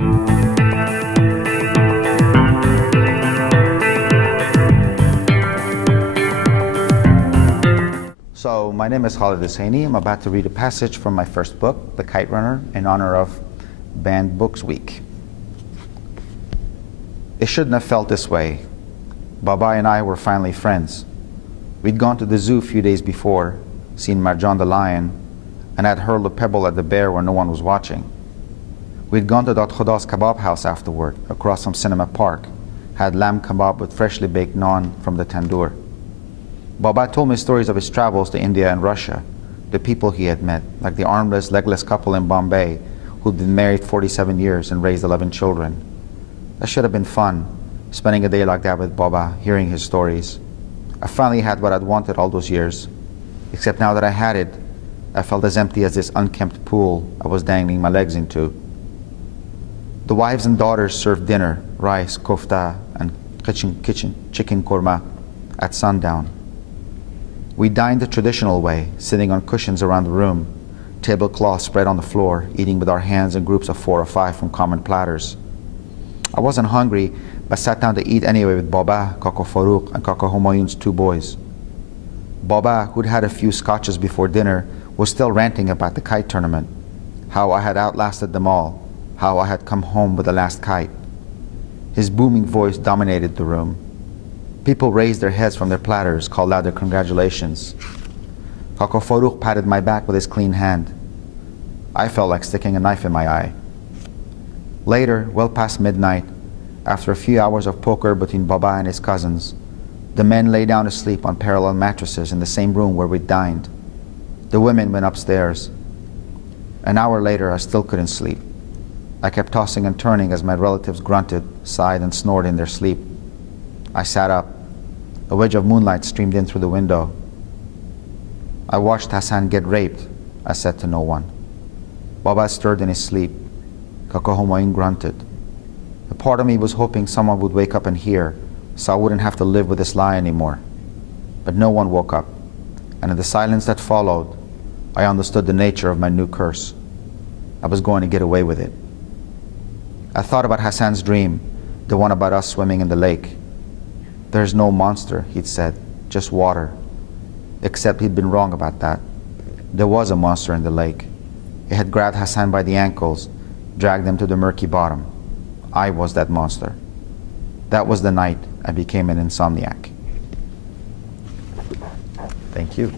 So, my name is Khaled Hosseini. I'm about to read a passage from my first book, The Kite Runner, in honor of Banned Books Week. It shouldn't have felt this way. Baba and I were finally friends. We'd gone to the zoo a few days before, seen Marjan the lion, and had hurled a pebble at the bear when no one was watching. We'd gone to Dad Khuda's kebab house afterward, across from Cinema Park, had lamb kebab with freshly baked naan from the tandoor. Baba told me stories of his travels to India and Russia, the people he had met, like the armless, legless couple in Bombay who'd been married 47 years and raised 11 children. That should have been fun, spending a day like that with Baba, hearing his stories. I finally had what I'd wanted all those years, except now that I had it, I felt as empty as this unkempt pool I was dangling my legs into. The wives and daughters served dinner, rice, kofta, and chicken korma at sundown. We dined the traditional way, sitting on cushions around the room, tablecloths spread on the floor, eating with our hands in groups of 4 or 5 from common platters. I wasn't hungry, but sat down to eat anyway with Baba, Kaka Farouk, and Kaka Humayun's 2 boys. Baba, who'd had a few scotches before dinner, was still ranting about the kite tournament, how I had outlasted them all, how I had come home with the last kite. His booming voice dominated the room. People raised their heads from their platters, called out their congratulations. Kaka Farouk patted my back with his clean hand. I felt like sticking a knife in my eye. Later, well past midnight, after a few hours of poker between Baba and his cousins, the men lay down to sleep on parallel mattresses in the same room where we'd dined. The women went upstairs. An hour later, I still couldn't sleep. I kept tossing and turning as my relatives grunted, sighed, and snored in their sleep. I sat up. A wedge of moonlight streamed in through the window. I watched Hassan get raped, I said to no one. Baba stirred in his sleep. Kaka Humayun grunted. A part of me was hoping someone would wake up and hear, so I wouldn't have to live with this lie anymore. But no one woke up, and in the silence that followed, I understood the nature of my new curse. I was going to get away with it. I thought about Hassan's dream, the one about us swimming in the lake. There's no monster, he'd said, just water. Except he'd been wrong about that. There was a monster in the lake. It had grabbed Hassan by the ankles, dragged him to the murky bottom. I was that monster. That was the night I became an insomniac. Thank you.